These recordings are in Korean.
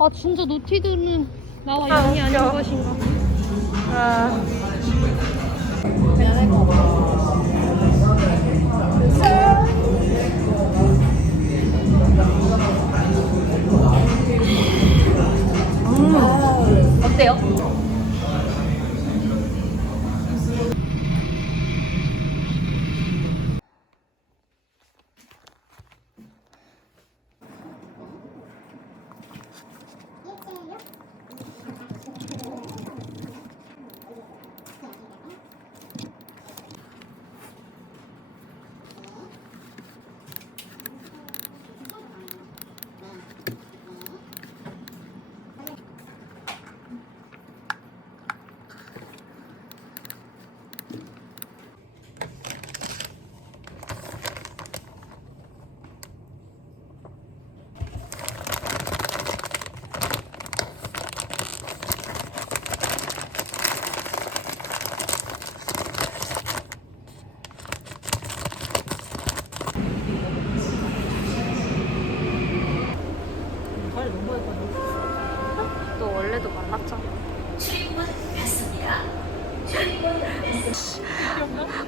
아 진짜 노티드는 나와 영이 아닌 웃겨. 것인가? 아. 어때요? 너 원래도 말랐잖아.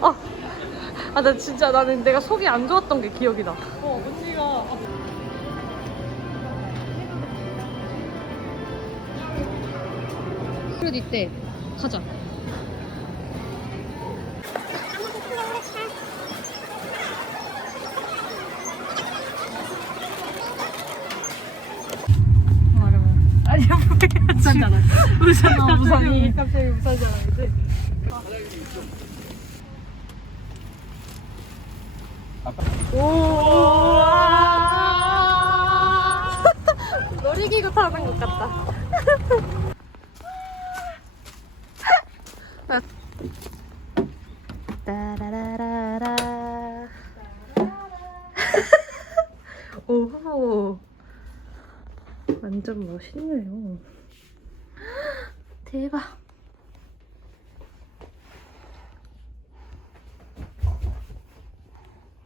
어. 아, 나 진짜 나는 내가 속이 안 좋았던 게 기억이 나. 어, 언니가 그래도 이때 가자. 우산아 우산이. 갑자기 우산잖아 그지? 오 놀이기구 타는 것 같다. 따라라라라. 오, 완전 멋있네요. 대박.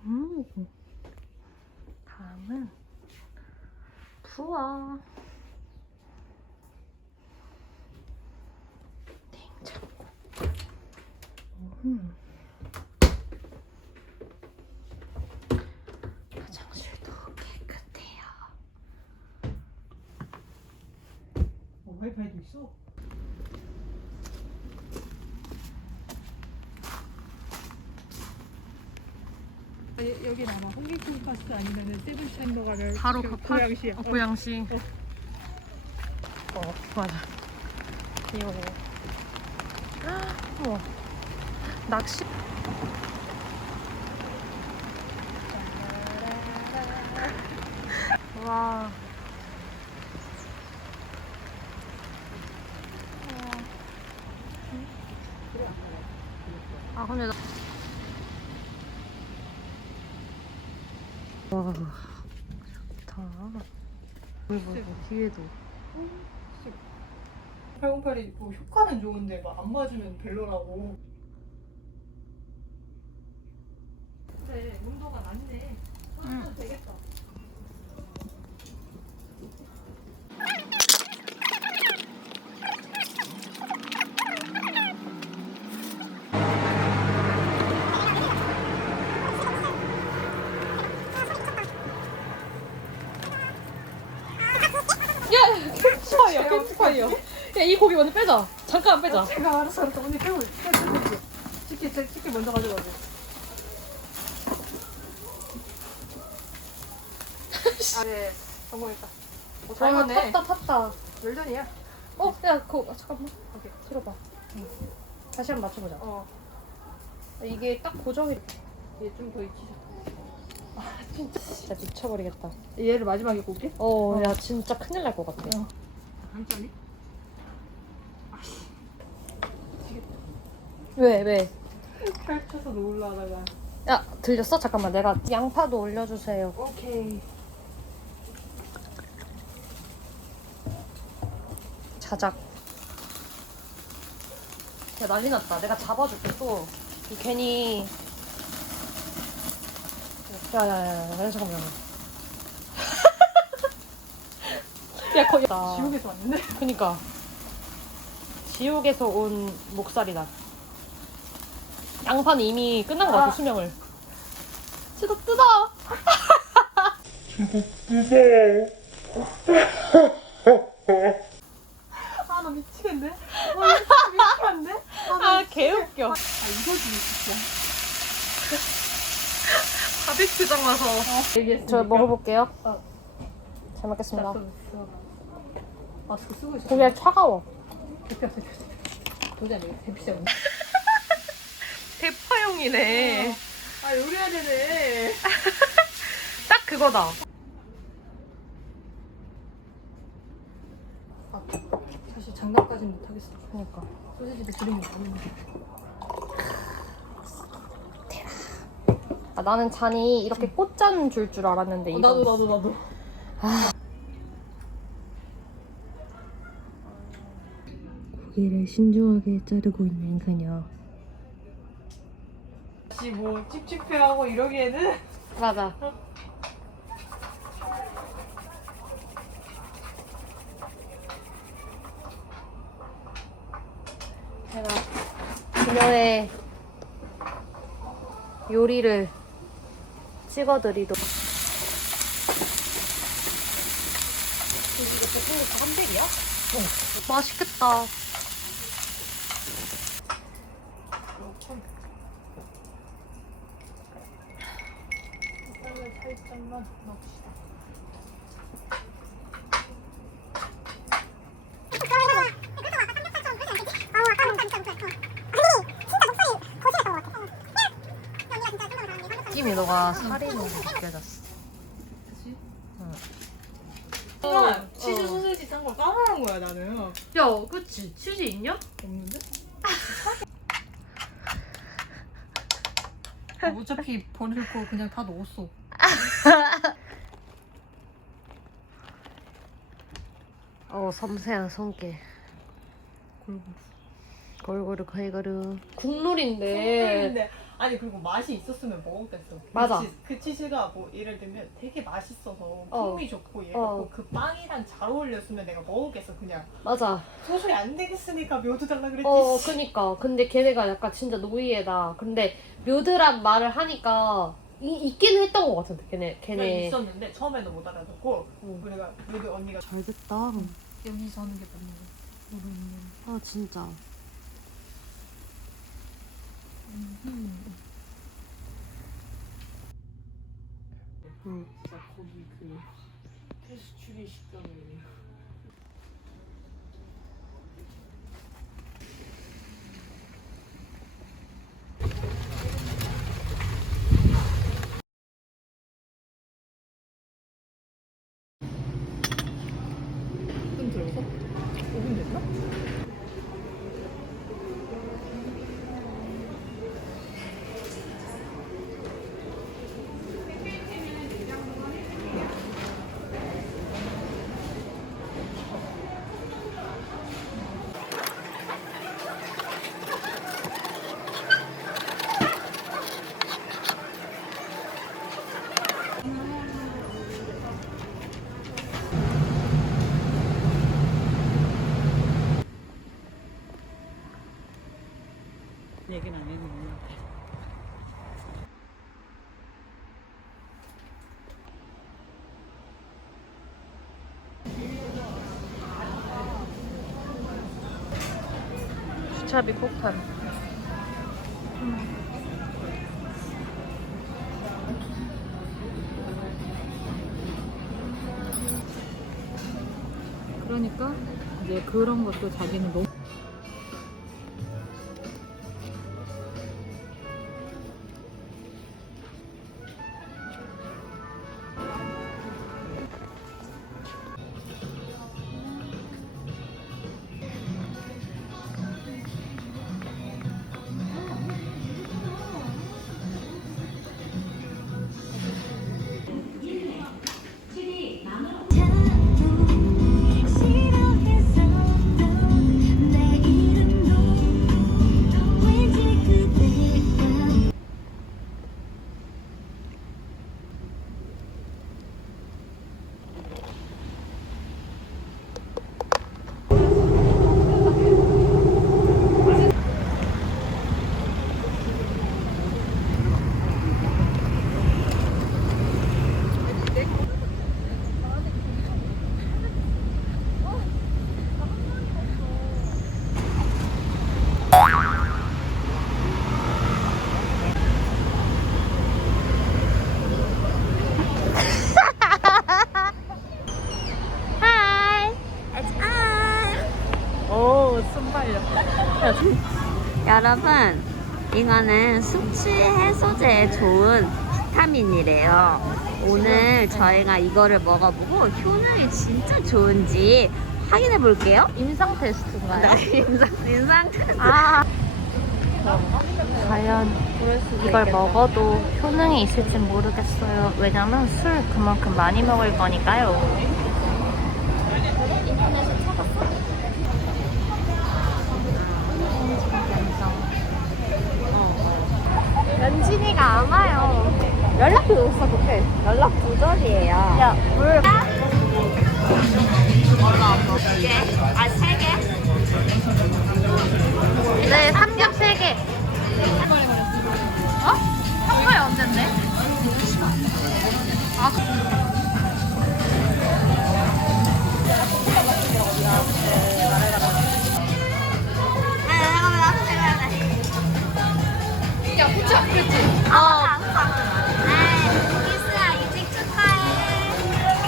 음, 다음은 부어. 냉장고. 음. 화장실도 깨끗해요. 어, 와이파이도 있어? 아니, 여긴 아마 홍길동 가스 아니면은 세븐차인더가를 바로 그그 고양시야. 어, 고양시. 어. 어, 맞아. 귀여워. 우와. 낚시. 와. 아 근데 나. 와. 좋다. 그리고 뒤에도. 808이 뭐 효과는 좋은데 막 안 맞으면 별로라고. 그래, 온도가 낮네. 응. 되겠다. 야, 캠프파이어, 캠프파이어. 야, 이 고기 먼저 빼자. 잠깐 빼자. 제가 알아서 알아서 언니 빼고 빼고 치킨 제 치킨 먼저 가져가고. 아, 네. 성공했다. 어, 잘 와, 맞네. 탔다, 탔다. 멸전이야. 어, 야, 그거, 아, 잠깐만. 오케이. 들어봐. 다시 한번 맞춰보자. 어. 이게 딱 고정이. 얘 좀 더 익히자. 진짜 미쳐버리겠다. 얘를 마지막에 굽게? 어, 어. 야, 진짜 큰일 날 것 같아. 어. 한 짜리? 왜, 왜? 펼쳐서 놀라다가. 야, 들렸어? 잠깐만. 내가 양파도 올려주세요. 오케이. 자작. 야, 난리 났다. 내가 잡아줄게, 또. 이 괜히. 야, 야, 야, 야, 야, 잠깐만. 진짜 거의 다. 지옥에서 왔는데? 그니까 지옥에서 온 목살이다. 양파는 이미 끝난 것 같아 아. 수명을. 뜯어 뜯어. 아, 나 미치겠네. 아, 미치겠네. 아, 나 아 개웃겨. 아, 이거지, 진짜. 바비큐장 와서. 알겠습니다. 저 먹어볼게요. 어. 잘 먹겠습니다. 마스크 쓰고 있어. 고기가 차가워. 대표, 대표, 대표. 도저히 안 되겠다. 대피자. 대 파용이네. 아, 요리해야 되네. 딱 그거다. 아, 사실 장난까지는 못하겠어. 그니까. 소시지도 기름이 없는데. 아, 나는 잔이 이렇게 꽃잔 줄 줄 알았는데 어, 이거. 나도, 나도, 나도. 고기를 신중하게 자르고 있는 그녀. 혹시 뭐 찝찝해하고 이러기에는 맞아. 제가 그녀의 요리를 찍어드리도록. 이거 볶음국수 한백이야? 어. 맛있겠다. 쌀을 살짝만 넣읍시다. 느낌이 너가 살이 너무 느껴졌어. 그치? 응. 어, 치즈 어. 소세지 산걸 까먹은 거야 나는. 야, 그치? 치즈 있냐? 없는데? 어차피 버릴 거 그냥 다 넣었어. 어, 섬세한 손길. 골고루. 골고루 골고루. 국룰인데. 근데 아니 그리고 맛이 있었으면 먹었겠어. 그 맞아. 치- 그 치즈가 뭐 예를 들면 되게 맛있어서 어. 풍미 좋고 얘가 어. 뭐그 빵이랑 잘 어울렸으면 내가 먹었겠어 그냥. 맞아. 도저히 안 되겠으니까 묘도 달라 그랬지. 어, 그니까. 근데 걔네가 약간 진짜 노이에다. 근데 묘드란 말을 하니까 이, 있긴 했던 것 같은데, 걔네. 걔네 걔네. 있었는데 처음에는 못 알아듣고 응. 우리가 묘도 언니가 잘 됐다. 여기서 하는 게 맞는 거 모르는. 아, 진짜. 응. 진짜 거기 그 식당에 좀 들어서? 5분 됐나? 얘기는 안 했는데. 수차비 폭탄. 그러니까 이제 그런 것도 자기는 너무 여러분, 이거는 숙취 해소제에 좋은 비타민이래요. 오늘 저희가 이거를 먹어보고 효능이 진짜 좋은지 확인해 볼게요. 임상 테스트인가요? 인상, 인상. 아. 과연 이걸 먹어도 효능이 있을지 모르겠어요. 왜냐면 술 그만큼 많이 먹을 거니까요. 연진이가 안 와요. 연락도 없어, 그때. 연락 두절이에요. 야, 물. 개? 아, 세 개? 네, 삼겹 3개. 어? 한가에 언젠데? 네, 야, 후추 안 그랬지? 어. 네, 키스야, 이직 축하해.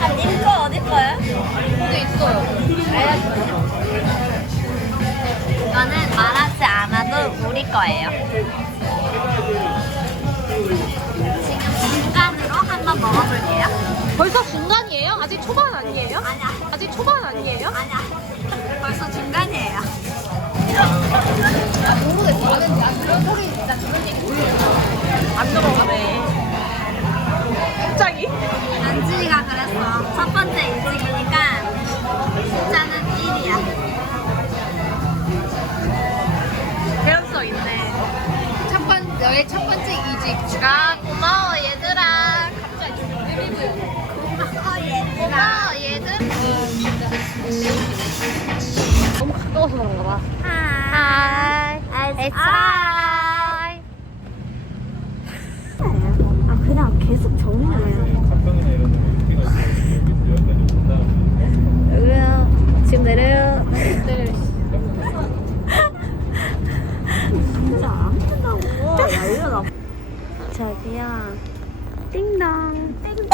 아, 님거 어디 거예요? 근데 있어요. 이거는 거예요. 지금 중간으로 한번 먹어볼게요. 벌써 중간이에요? 아직 초반 아니에요? 아니야, 아직 초반 아니에요? 아니야. 벌써 중간이에요. 안 들어가네. 갑자기? 연진이가 그랬어. 첫 번째 이직이니까 숫자는 1이야. 있네. 첫 번, 너의 첫 번째 이직. 아, 고마워, 얘들아. 갑자기 고마워, 얘들아. 고마워, 얘들. 너무 가까워서 그런가 봐. 하이. It's 하이. 아, 그냥 계속 정리를 여기요. 지금 내려요. 진짜 안 된다고. 야, 일어나. 저기요. 띵동. 띵동.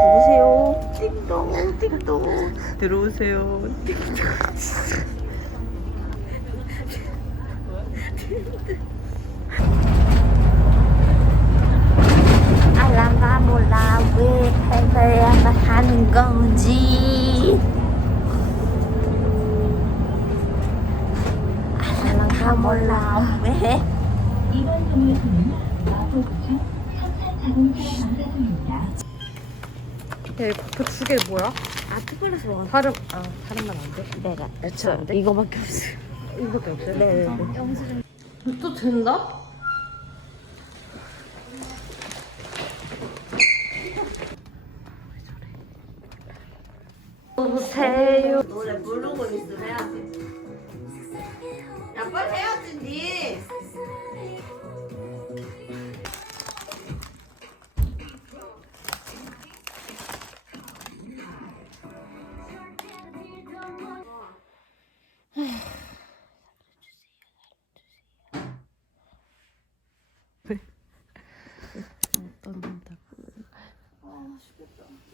누구세요? 띵동. 띵동. 들어오세요. 띵동. 알람가 몰라 왜 해서야만 하는 건지 알람가 몰라 왜 야, 이 커피 두개 뭐야? 아, 특별해서 먹어. 다른, 아, 다른 건안 돼? 내가 애초에 안 돼? 이거밖에 없어요. 이거밖에 없어요? 네. 또 된다? 보세요. 노래 부르고 있으면 해야지. 야, 빨리 해야지,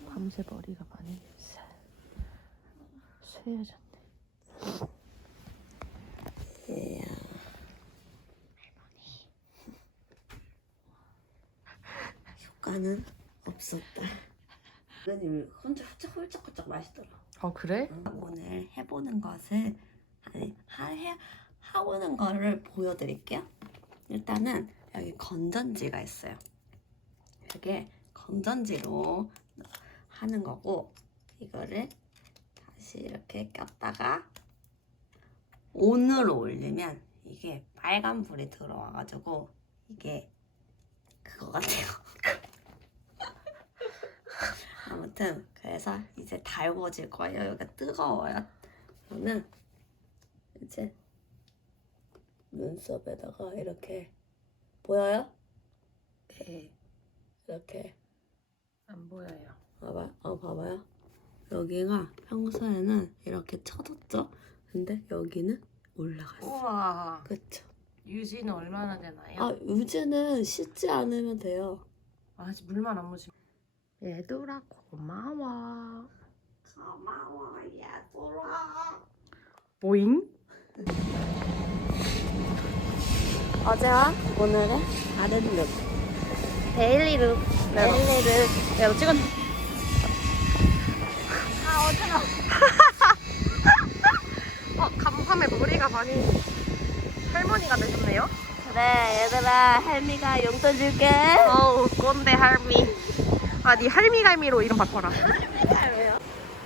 밤새 머리가 많이 쇠. 쇠해졌네. 효과는 없었다. 선생님이 혼자 훌쩍훌쩍훌쩍 마시더라. 아, 그래? 오늘 해보는 것을 아니 하, 해, 하고는 거를 보여드릴게요. 일단은 여기 건전지가 있어요. 이게 건전지로 하는 거고 이거를 다시 이렇게 꼈다가 온으로 올리면 이게 빨간 불이 들어와가지고 이게 그거 같아요. 아무튼 그래서 이제 달궈질 거예요. 여기가 뜨거워요. 저는 이제 눈썹에다가 이렇게 보여요? 네. 이렇게 안 보여요. 봐봐, 어 봐봐요. 여기가 평소에는 이렇게 쳐졌죠? 근데 여기는 올라갔어. 우와. 그쵸? 유지는 얼마나 되나요? 아, 우즈는 씻지 않으면 돼요. 아직 물만 안 묻히면. 얘들아 고마워. 고마워, 얘들아. 보잉? 어제와 오늘의 다른 룩. 데일리 룩. 데일리 룩. 내가 찍었 어, 간밤에 머리가 많이 할머니가 되셨네요. 그래, 얘들아, 헬미가 용돈 줄게. 어우, 꼰대 할미. 아, 니 할미갈미로 이름 바꿔라.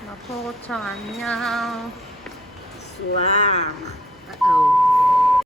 마포구청 안녕. 와. 어우.